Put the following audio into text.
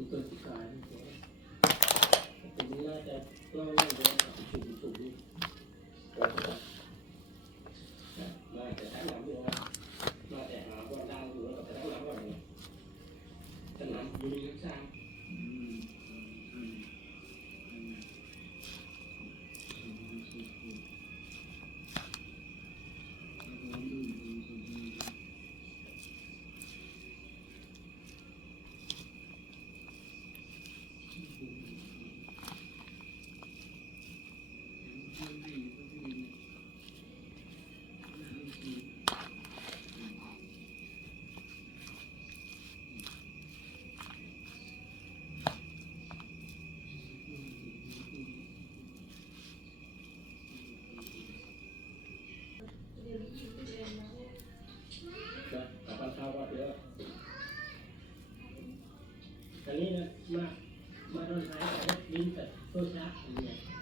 คุณตัวสิการเป็นน่าจะต้องเล่นด้วยฉุกมาแต่ทั้งหลังอยู่ว่ามาแต่หาว่าดังอยู่แล้วแต่ทั้งหลังว่าอย่างนี้ทั้งหลังอยู่ในนักสร้างกับปันเท้าว่าเดี๋ยวอันนี้นะมาโดนท้ายแต่ลิ้นแต่โซ่ช้าอันนี้